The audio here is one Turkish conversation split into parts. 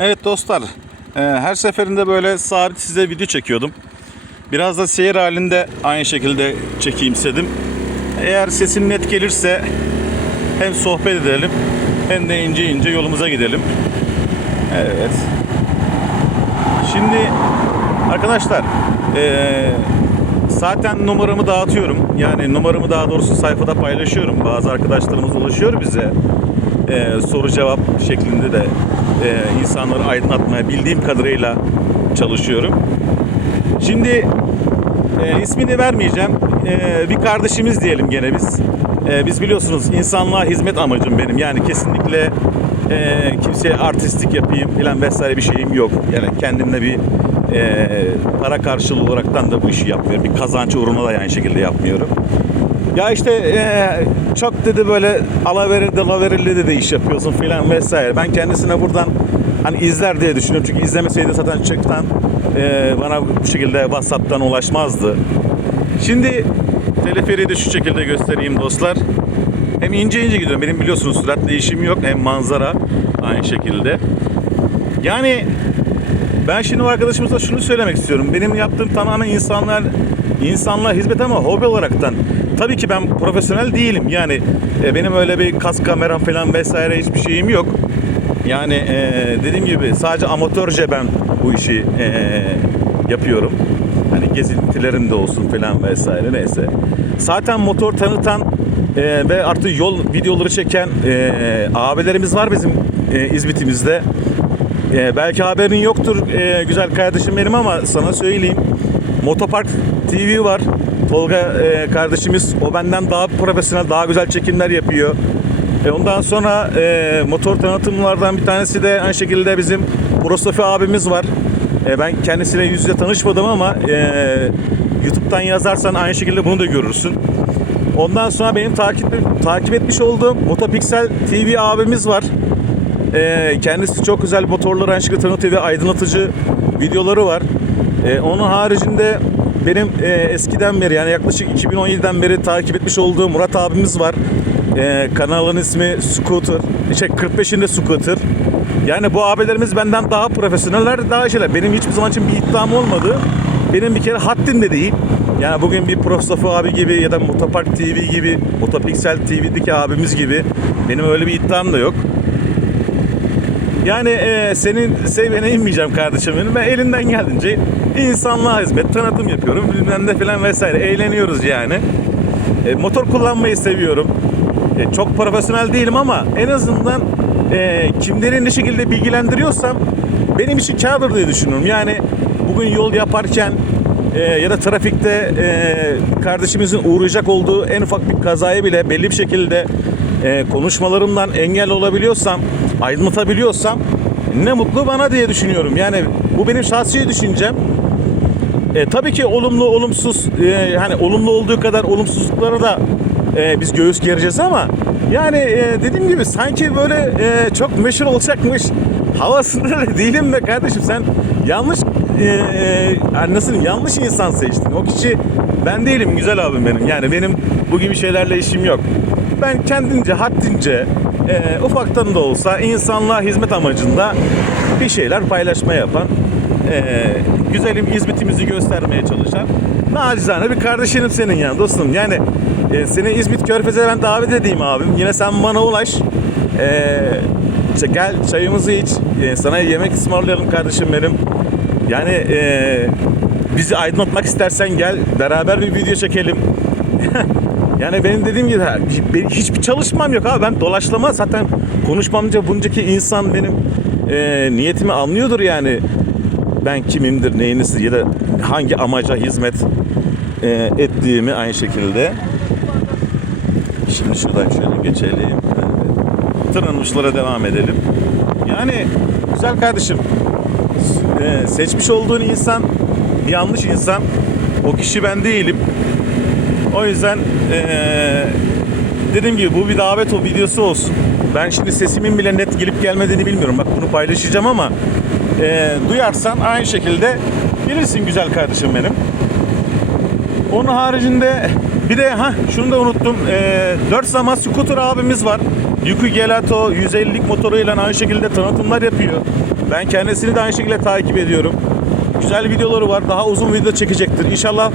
Evet dostlar, e, her seferinde böyle sabit size video çekiyordum. Biraz da seyir halinde aynı şekilde çekeyim istedim. Eğer sesim net gelirse hem sohbet edelim hem de ince ince yolumuza gidelim. Evet. Şimdi arkadaşlar e, zaten numaramı dağıtıyorum. Yani numaramı daha doğrusu sayfada paylaşıyorum. Bazı arkadaşlarımız ulaşıyor bize. E, soru cevap şeklinde de e, insanları aydınlatmaya bildiğim kadarıyla çalışıyorum. Şimdi e, ismini vermeyeceğim. E, bir kardeşimiz diyelim gene biz. E, biz biliyorsunuz insanlığa hizmet amacım benim. Yani kesinlikle e, kimseye artistik yapayım falan vesaire bir şeyim yok. Yani kendimle bir e, para karşılığı olaraktan da bu işi yapmıyorum. Bir kazanç uğruna da aynı şekilde yapmıyorum. Ya işte e, çok dedi böyle alaverir dalaverirli de, de iş yapıyorsun filan vesaire. Ben kendisine buradan hani izler diye düşünüyorum. Çünkü izlemeseydi zaten çoktan e, bana bu şekilde WhatsApp'tan ulaşmazdı. Şimdi teleferiği de şu şekilde göstereyim dostlar. Hem ince ince gidiyorum. Benim biliyorsunuz süratle işim yok. Hem manzara aynı şekilde. Yani ben şimdi o arkadaşımıza şunu söylemek istiyorum. Benim yaptığım tamamen insanlar insanlığa hizmet ama hobi olaraktan. Tabii ki ben profesyonel değilim. Yani e, benim öyle bir kas kameram falan vesaire hiçbir şeyim yok. Yani e, dediğim gibi sadece amatörce ben bu işi e, yapıyorum. Hani gezintilerim de olsun falan vesaire neyse. Zaten motor tanıtan e, ve artık yol videoları çeken e, abilerimiz var bizim e, İzmit'imizde. E, belki haberin yoktur e, güzel kardeşim benim ama sana söyleyeyim. Motopark TV var. Tolga e, kardeşimiz o benden daha profesyonel, daha güzel çekimler yapıyor. E, ondan sonra e, motor tanıtımlardan bir tanesi de aynı şekilde bizim Mustafa abimiz var. E, ben kendisiyle yüz yüze tanışmadım ama e, YouTube'dan yazarsan aynı şekilde bunu da görürsün. Ondan sonra benim takip takip etmiş olduğum Motopixel TV abimiz var. E, kendisi çok güzel motorları aynı şekilde tanıtıyor ve aydınlatıcı videoları var. E, onun haricinde benim e, eskiden beri yani yaklaşık 2017'den beri takip etmiş olduğum Murat abimiz var. E, kanalın ismi Scooter. Şey 45'inde Scooter. Yani bu abilerimiz benden daha profesyoneller, daha şeyler. Benim hiçbir zaman için bir iddiam olmadı. Benim bir kere haddim de değil. Yani bugün bir Prof. Safa abi gibi ya da Motopark TV gibi, Motopixel TV'deki abimiz gibi benim öyle bir iddiam da yok. Yani e, senin seviyene inmeyeceğim kardeşim benim. Ben elimden geldiğince insanlığa hizmet, tanıtım yapıyorum. Bilmem ne falan vesaire. Eğleniyoruz yani. E, motor kullanmayı seviyorum. E, çok profesyonel değilim ama en azından e, kimleri ne şekilde bilgilendiriyorsam benim için kârdır diye düşünüyorum. Yani bugün yol yaparken e, ya da trafikte e, kardeşimizin uğrayacak olduğu en ufak bir kazayı bile belli bir şekilde e, konuşmalarımdan engel olabiliyorsam, aydınlatabiliyorsam ne mutlu bana diye düşünüyorum. Yani bu benim şahsi düşüncem. E, tabii ki olumlu olumsuz e, hani olumlu olduğu kadar olumsuzluklara da e, biz göğüs gereceğiz ama yani e, dediğim gibi sanki böyle e, çok meşhur olacakmış havasında da değilim be kardeşim sen yanlış e, yani nasıl yanlış insan seçtin. O kişi ben değilim güzel abim benim. Yani benim bu gibi şeylerle işim yok. Ben kendince haddince e, ufaktan da olsa insanlığa hizmet amacında bir şeyler paylaşma yapan e, güzelim İzmit'imizi göstermeye çalışan nacizane bir kardeşinim senin yani dostum. Yani e, seni İzmit Körfezi'ne ben davet edeyim abim. Yine sen bana ulaş. E, gel çayımızı iç. E, sana yemek ısmarlayalım kardeşim benim. Yani e, bizi aydınlatmak istersen gel beraber bir video çekelim. yani benim dediğim gibi hiçbir çalışmam yok abi. Ben dolaşlama zaten konuşmamca buncaki insan benim e, niyetimi anlıyordur yani. Ben kimimdir, neyinizdir ya da hangi amaca hizmet e, ettiğimi aynı şekilde. Şimdi şuradan şöyle geçelim. Evet. Tırmanmışlara devam edelim. Yani güzel kardeşim e, seçmiş olduğun insan yanlış insan. O kişi ben değilim. O yüzden e, dediğim gibi bu bir davet o videosu olsun. Ben şimdi sesimin bile net gelip gelmediğini bilmiyorum. Bak bunu paylaşacağım ama e, duyarsan aynı şekilde bilirsin güzel kardeşim benim. Onun haricinde bir de ha şunu da unuttum. E, 4 zaman scooter abimiz var. Yuki Gelato 150'lik motoruyla aynı şekilde tanıtımlar yapıyor. Ben kendisini de aynı şekilde takip ediyorum. Güzel videoları var. Daha uzun video çekecektir. İnşallah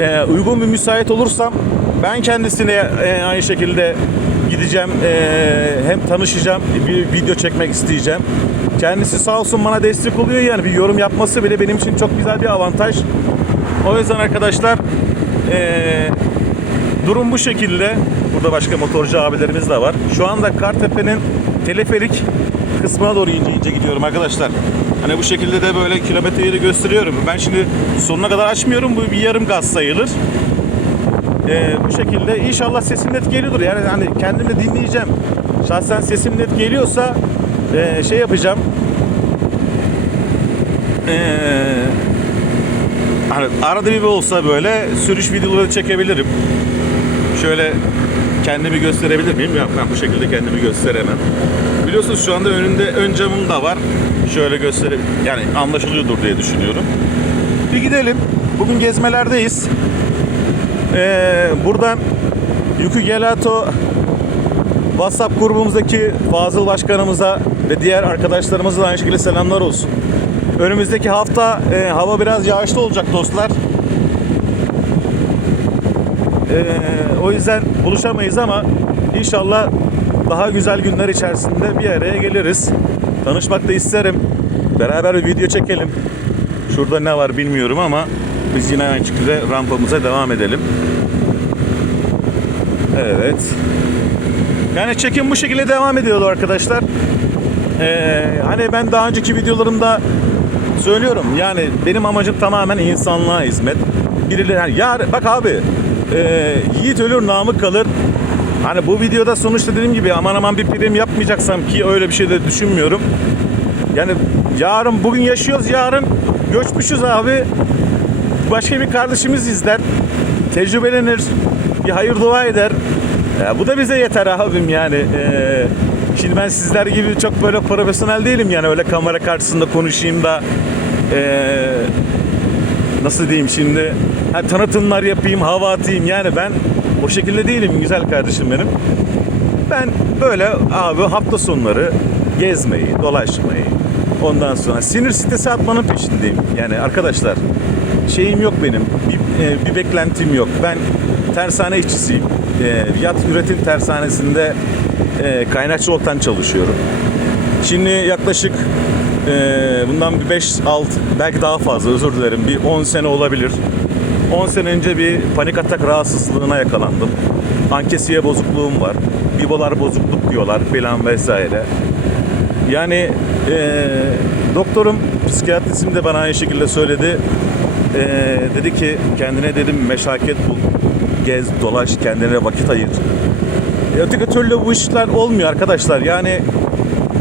e, uygun bir müsait olursam ben kendisine e, aynı şekilde gideceğim. e, hem tanışacağım. Bir video çekmek isteyeceğim. Kendisi sağ olsun bana destek oluyor yani bir yorum yapması bile benim için çok güzel bir avantaj. O yüzden arkadaşlar e, durum bu şekilde. Burada başka motorcu abilerimiz de var. Şu anda Kartepe'nin teleferik kısmına doğru ince ince gidiyorum arkadaşlar. Hani bu şekilde de böyle kilometreyi de gösteriyorum. Ben şimdi sonuna kadar açmıyorum. Bu bir yarım gaz sayılır. Ee, bu şekilde inşallah sesim net geliyordur. Yani hani kendim de dinleyeceğim. Şahsen sesim net geliyorsa ee, şey yapacağım. Ee, hani arada bir olsa böyle sürüş videoları çekebilirim. Şöyle kendimi gösterebilir miyim? Ben bu şekilde kendimi gösteremem. Biliyorsunuz şu anda önünde ön camım da var. Şöyle göstereyim. Yani anlaşılıyordur diye düşünüyorum. Bir gidelim. Bugün gezmelerdeyiz. Ee, buradan Yükü Gelato WhatsApp grubumuzdaki Fazıl Başkanımıza ve diğer arkadaşlarımıza da aynı şekilde selamlar olsun. Önümüzdeki hafta e, hava biraz yağışlı olacak dostlar. Ee, o yüzden buluşamayız ama inşallah daha güzel günler içerisinde bir araya geliriz. Tanışmak da isterim. Beraber bir video çekelim. Şurada ne var bilmiyorum ama biz yine aynı şekilde rampamıza devam edelim. Evet. Yani çekim bu şekilde devam ediyordu arkadaşlar. Ee, hani ben daha önceki videolarımda söylüyorum yani benim amacım tamamen insanlığa hizmet. Birileri yani ya bak abi e, yiğit ölür namık kalır. Hani bu videoda sonuçta dediğim gibi aman aman bir prim yapmayacaksam ki öyle bir şey de düşünmüyorum. Yani yarın bugün yaşıyoruz yarın göçmüşüz abi. Başka bir kardeşimiz izler. Tecrübelenir. Bir hayır dua eder. Ya bu da bize yeter abim yani. Ee, şimdi ben sizler gibi çok böyle profesyonel değilim yani öyle kamera karşısında konuşayım da ee, nasıl diyeyim şimdi ha, tanıtımlar yapayım, hava atayım yani ben o şekilde değilim güzel kardeşim benim. Ben böyle abi hafta sonları gezmeyi, dolaşmayı, ondan sonra sinir sitesi atmanın peşindeyim. Yani arkadaşlar şeyim yok benim, bir, e, bir beklentim yok. Ben tersane işçisiyim. E, yat üretim tersanesinde e, kaynakçılıktan çalışıyorum. Şimdi yaklaşık e, bundan bir 5-6 belki daha fazla özür dilerim bir 10 sene olabilir. 10 sene önce bir panik atak rahatsızlığına yakalandım. Ankesiye bozukluğum var. Bipolar bozukluk diyorlar falan vesaire. Yani e, doktorum, psikiyatristim de bana aynı şekilde söyledi. E, dedi ki kendine dedim meşaket bul. Gez, dolaş, kendine vakit ayır. E, öteki türlü bu işler olmuyor arkadaşlar. Yani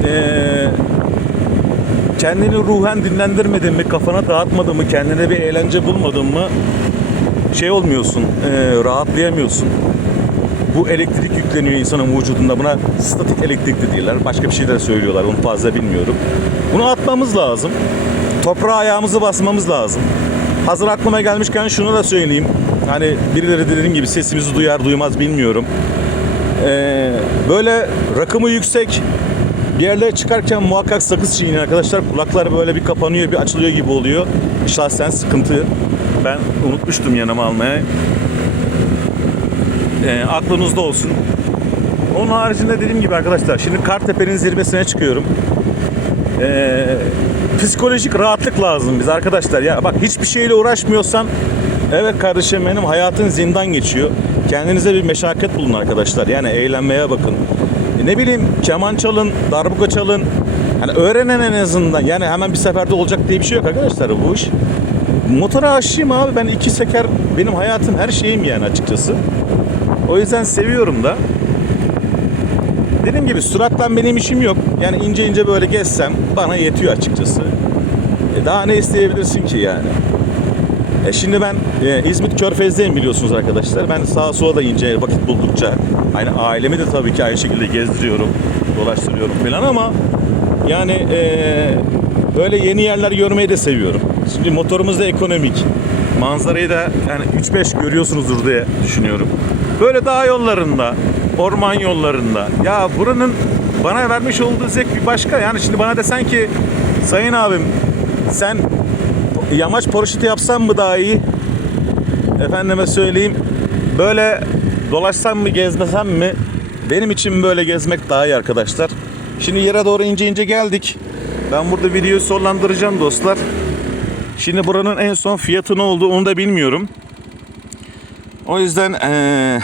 eee kendini ruhen dinlendirmedin mi, kafana dağıtmadın mı, kendine bir eğlence bulmadın mı şey olmuyorsun, eee, rahatlayamıyorsun. Bu elektrik yükleniyor insanın vücudunda. Buna statik elektrik de diyorlar. Başka bir şey de söylüyorlar. Onu fazla bilmiyorum. Bunu atmamız lazım. Toprağa ayağımızı basmamız lazım. Hazır aklıma gelmişken şunu da söyleyeyim. Hani birileri dediğim gibi sesimizi duyar duymaz bilmiyorum. Ee, böyle rakımı yüksek bir yerlere çıkarken muhakkak sakız çiğneyin arkadaşlar. Kulaklar böyle bir kapanıyor bir açılıyor gibi oluyor. Şahsen sıkıntı. Ben unutmuştum yanıma almaya. Ee, aklınızda olsun. Onun haricinde dediğim gibi arkadaşlar şimdi Kartepe'nin zirvesine çıkıyorum. Ee, psikolojik rahatlık lazım biz arkadaşlar. Ya bak hiçbir şeyle uğraşmıyorsan evet kardeşim benim hayatın zindan geçiyor. Kendinize bir meşakkat bulun arkadaşlar. Yani eğlenmeye bakın. E, ne bileyim keman çalın, darbuka çalın. Yani öğrenen en azından. Yani hemen bir seferde olacak diye bir şey yok arkadaşlar bu iş. Motora aşığım abi. Ben iki seker benim hayatım her şeyim yani açıkçası. O yüzden seviyorum da. Dediğim gibi sürattan benim işim yok. Yani ince ince böyle gezsem bana yetiyor açıkçası. E daha ne isteyebilirsin ki yani? E şimdi ben e, İzmit Körfez'deyim biliyorsunuz arkadaşlar. Ben sağa sola da ince vakit buldukça hani ailemi de tabii ki aynı şekilde gezdiriyorum, dolaştırıyorum falan ama yani e, böyle yeni yerler görmeyi de seviyorum. Şimdi motorumuz da ekonomik. Manzarayı da yani 3-5 görüyorsunuzdur diye düşünüyorum. Böyle dağ yollarında, orman yollarında. Ya buranın bana vermiş olduğu zevk bir başka. Yani şimdi bana desen ki Sayın abim sen yamaç paraşütü yapsan mı daha iyi? Efendime söyleyeyim böyle dolaşsam mı gezmesem mi? Benim için böyle gezmek daha iyi arkadaşlar. Şimdi yere doğru ince ince geldik. Ben burada videoyu sonlandıracağım dostlar. Şimdi buranın en son fiyatı ne oldu onu da bilmiyorum. O yüzden eee,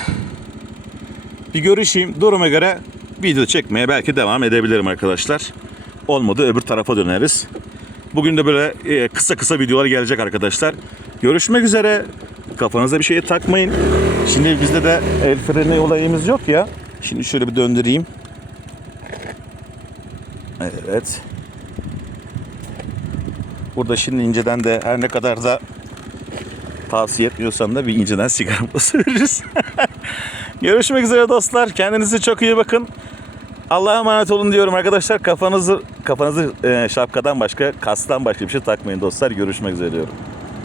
bir görüşeyim. Duruma göre video çekmeye belki devam edebilirim arkadaşlar. Olmadı öbür tarafa döneriz. Bugün de böyle e, kısa kısa videolar gelecek arkadaşlar. Görüşmek üzere. Kafanıza bir şey takmayın. Şimdi bizde de el freni olayımız yok ya. Şimdi şöyle bir döndüreyim. Evet. Burada şimdi inceden de her ne kadar da tavsiye etmiyorsam da bir inceden sigara molası veririz. Görüşmek üzere dostlar. Kendinize çok iyi bakın. Allah'a emanet olun diyorum arkadaşlar. Kafanızı kafanızı e, şapkadan başka, kastan başka bir şey takmayın dostlar. Görüşmek üzere diyorum.